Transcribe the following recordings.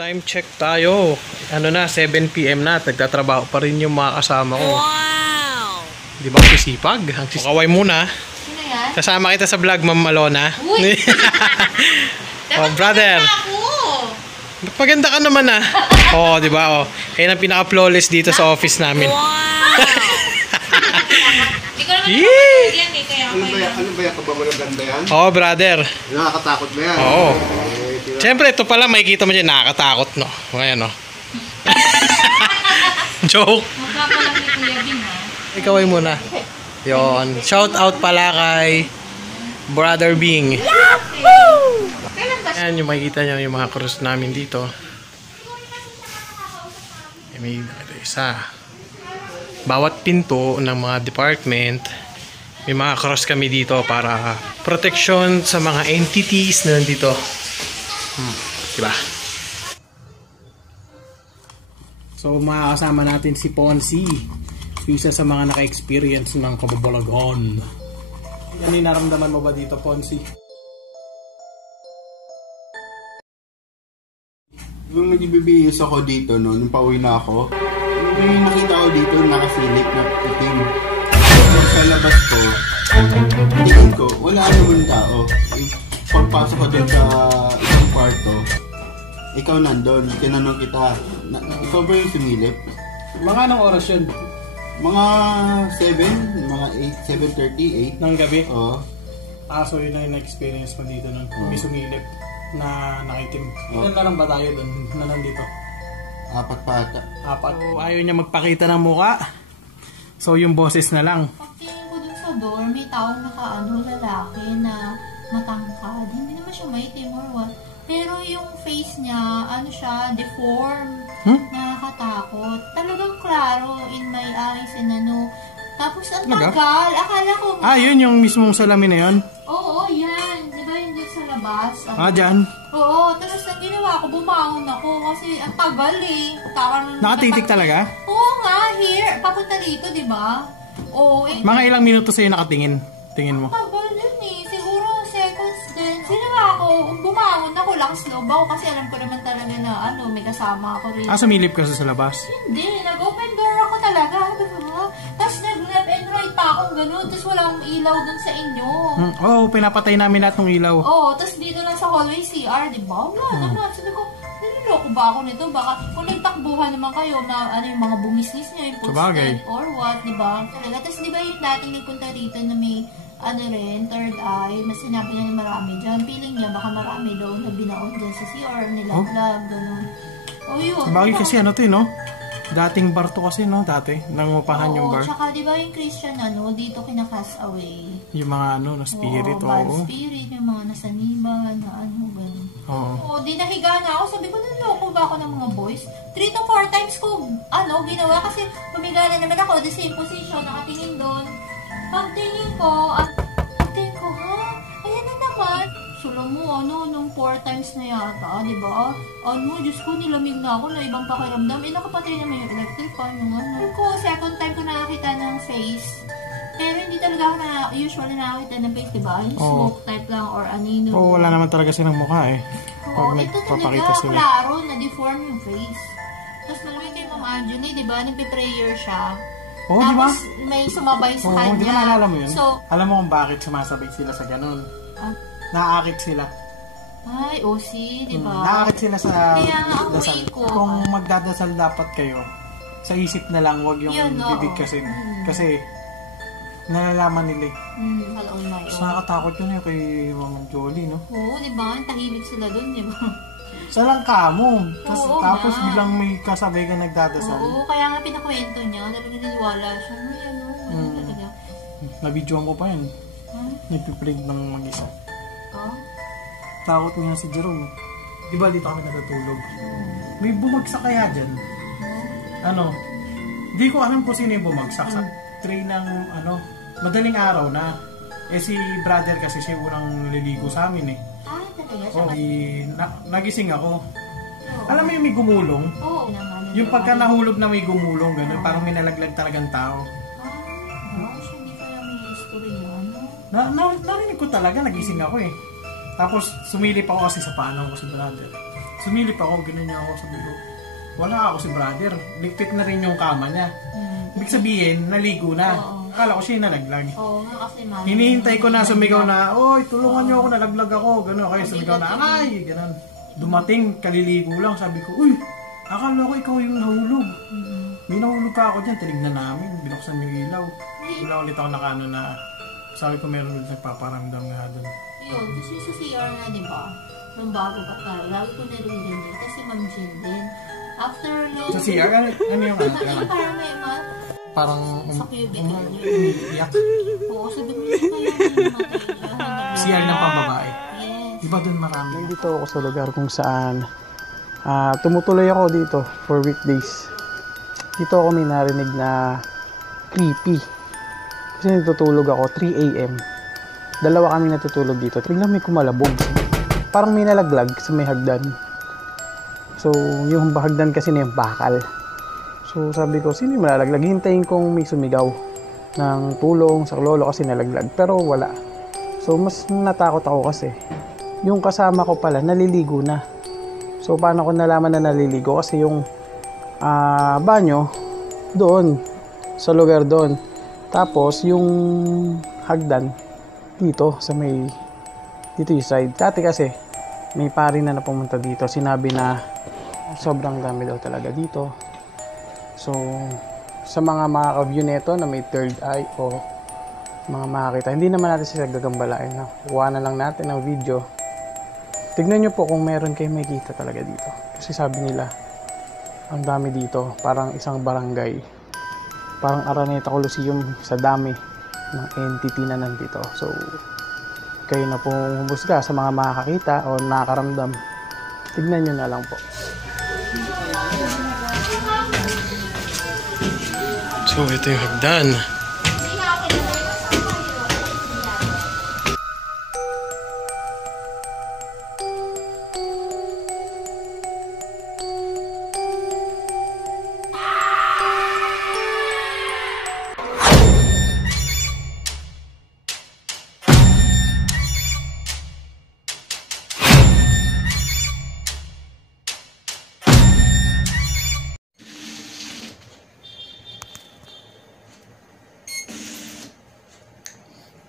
Time check tayo. Ano na, 7 PM na. Nagtatrabaho pa rin yung mga kasama ko. Wow! Di ba sisipag? Ang kaway muna. Sino yan? Kasama kita sa vlog, Ma'am Alona. Uy! Oh, brother. Maganda ka naman ah. Oh, di ba? Oh. Kaya ang pinaka-flawless dito sa office namin. Wow! Hindi ko naman napapanood yan eh. Kaya Ano ba yan? Kabamaganda yan? Oh, brother. Nakakatakot ba yan? Oo. Siyempre, ito pala, makikita mo dyan, nakakatakot, no? Ayan, no? Joke. magpapalang ni Kuya Bin ha. Ikaw ay muna. Yon. Shout out pala kay Brother Bing. Kailan ba siya? Ayan, yung makikita nyo yung mga cross namin dito. May isa. Bawat pinto ng mga department, may mga cross kami dito para protection sa mga entities na nandito. Diba? So, makakasama natin si Ponzi. Isa sa mga naka-experience ng kababalagon. Yan yung naramdaman mo ba dito, Ponzi? Yung nagbibihis ako dito, no, nung pauwi na ako, may nakita ko dito, nakasilip na itim. So, sa labas ko, tingin ko, wala naman tao. Pagpasok ko dun sa isang kwarto, ikaw nandun, tinanong kita, ikaw ba yung sumilip? Mga anong oras yun? Mga 7, mga 8, 7:30, 8. Ng gabi? Oo. So yun na yung experience mo dito nung may sumilip na nakitim. Oh. Ilan na lang ba tayo dun na nandito? 4 pa ata. 4. So, ayaw niya magpakita ng muka. So yung boses na lang. Pagtingin ko dun sa door, may taong lalaki na matangkad. Hindi naman siya maitim or what. Pero yung face niya, deformed. Nakakatakot. Talagang klaro in my eyes and Tapos ang tagal. Akala ko... Yun yung mismong salamin na yun? Oo, yan. Di ba yun dito sa labas? Dyan? Oo. Tapos ang ginawa ko, bumangon ako kasi ang tagal eh. Nakatitik talaga? Oo nga, here. Papunta dito, di ba? Oo. Mga ilang minuto sa'yo nakatingin? Tingin mo? Tagal yun eh. Siguro seconds din. Ginawa ko, bumangon ako, lakas loob ako kasi alam ko naman talaga na may kasama ako rin. Sumilip ka sa labas? Hindi. Nag-open door ako talaga. Tapos nag-left and right pa akong ganun. Tapos walang ilaw dun sa inyo. Pinapatay namin lahat ng ilaw. Tapos dito lang sa hallway CR, di ba? Wala naman. Sabi ko, niloloko ba ako nito? Baka kung nagtakbuhan naman kayo na yung mga bungisnis nyo, yung footstep or what, di ba? Talaga. Tapos di ba yung dating nagpunta rito na may third eye, mas sinabi niya na marami dyan. Feeling niya baka marami daw na binaon dyan sa CR, nilaglag, gano'n. Yun. Bagay kasi no? Dating bar to kasi, no? Dati, nangupahan yung bar. Tsaka di ba yung Christian, dito kinaka-cast away. Yung mga na spirit, bad spirit, yung mga nasaniba, na gano'n. Oo. Di nahiga na ako. Sabi ko, naloko ba ako ng mga boys? 3 to 4 times ko, ginawa kasi pumiga na naman ako, the same position, nakatingin doon. Pagtingin ko, ha? Ayan na naman. Sula mo, nung 4 times na yata, di ba? Diyos ko, nilamig na ako na ibang pakiramdam. Nakapatay naman yung electric fan, second time ko nakakita ng face. Pero hindi talaga ako usually nakakita ng face, di ba? Yung smoke type lang or anino. Wala naman talaga silang mukha eh. Ito talaga, klaro, na-deform yung face. Tapos malaki kay Ma'am Anjali, di ba? Nagpe-prayer siya. Tapos may sumabay sa kanya. Hindi ka naalala mo yun? Alam mo kung bakit sumasabay sila sa ganun? Naakit sila. Ay, di ba? Naakit sila sa dasal. Kung magdadasal dapat kayo, sa isip na lang, wag yung bibig kasi. Kasi, nalalaman nila eh. Nakakatakot yun kay Ma'am Jolie, no? Oo, di ba? Tahimik sila dun, di ba? Sa lang ka mo. Tapos biglang may kasabay ka nagdadasal. Oo, kaya nga pinakwento niya. Talaga naniwala siya. Talaga. Nabidyoan ko pa yan. Nagpiprint ng mag-isa. Takot niya si Jerome. Di ba dito kami natutulog? May bumagsak kaya dyan? Di ko alam kung sino yung bumagsak. Sa tray ng madaling araw na. Si brother kasi siya unang liligo sa amin eh. Nagising ako. Alam mo yung may gumulong? Yung pagka nahulog na may gumulong, gano'n, parang may nalaglag talagang tao. Hindi kaya may history yan. Narinig ko talaga, nagising ako eh. Tapos sumilip ako kasi sa panaw ko si brother. Sumilip ako, ganun niya ako, sabi ko, wala ako si brother. Ligpit na rin yung kama niya. Ibig sabihin, naligo na. Akala ko siya yung nalaglag. Oo nga kasi mama. Hinihintay ko na sumigaw na, oy, tulungan niyo ako, nalaglag ako. Gano'n, kayo sumigaw na, ay, gano'n. Dumating, kaliligo lang, sabi ko, uy, akala ko ikaw yung nahulog. May nahulog pa ako dyan, tinignan namin, binuksan yung ilaw. Wala ulit ako nakano na, sabi ko meron ulit nagpaparamdam nga doon. Yun, kasi sa CR na, di ba? Nung bago pa tayo, lagi ko naririnig. Kasi Ma'am Jean din. After long... Sa CR, ano yung ano? Yung parang may Parang sa cubicle. umiiyak. Oo, sabi ko yung kayo. CR ng pambabae. Yes. Iba doon marami. Nandito ako sa lugar kung saan tumutuloy ako dito for weekdays. Dito ako may narinig na creepy. Kasi natutulog ako 3 AM. Dalawa kami natutulog dito. Biglang may kumalabog. Parang may nalaglag sa may hagdan. So, yung hagdan kasi na yung bakal. So, sabi ko, sino yung malalaglag? Hintayin kong may sumigaw ng tulong sa lolo kasi nalaglag. Pero wala. So, mas natakot ako kasi yung kasama ko pala, naliligo na. So, paano ko nalaman na naliligo? Kasi yung banyo, doon, sa lugar doon. Tapos, yung hagdan, dito, sa may, dito yung side. Dati kasi, may pari na pumunta dito. Sinabi na, sobrang dami daw talaga dito. So, sa mga makaka-view nito na may third eye o mga makakita, hindi naman natin sila gagambalain. Kuha na lang natin ng video. Tignan nyo po kung meron kayo makikita talaga dito. Kasi sabi nila, ang dami dito. Parang isang barangay. Parang Araneta Coliseum sa dami ng entity na nandito. So, kayo na pong humusga sa mga makakakita o nakakaramdam. Tignan nyo na lang po. So, ito yung hagdan.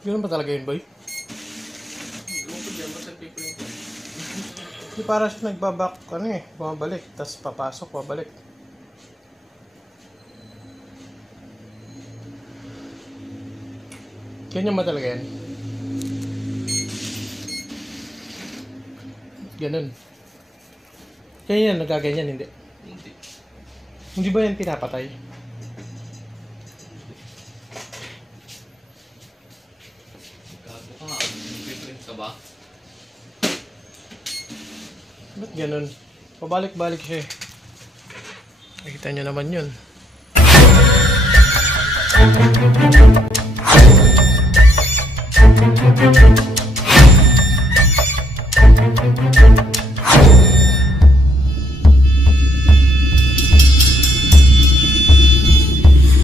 Ganun ba talaga yun, boy? Hindi para siya nagbabak, bumabalik, tapos papasok, babalik. Ganyan ba talaga yan? Ganun. Ganyan, nagaganyan, hindi? Hindi ba yan pinapatay? Ba? Ba't ganun? Pabalik-balik siya eh. Nakita nyo naman yun.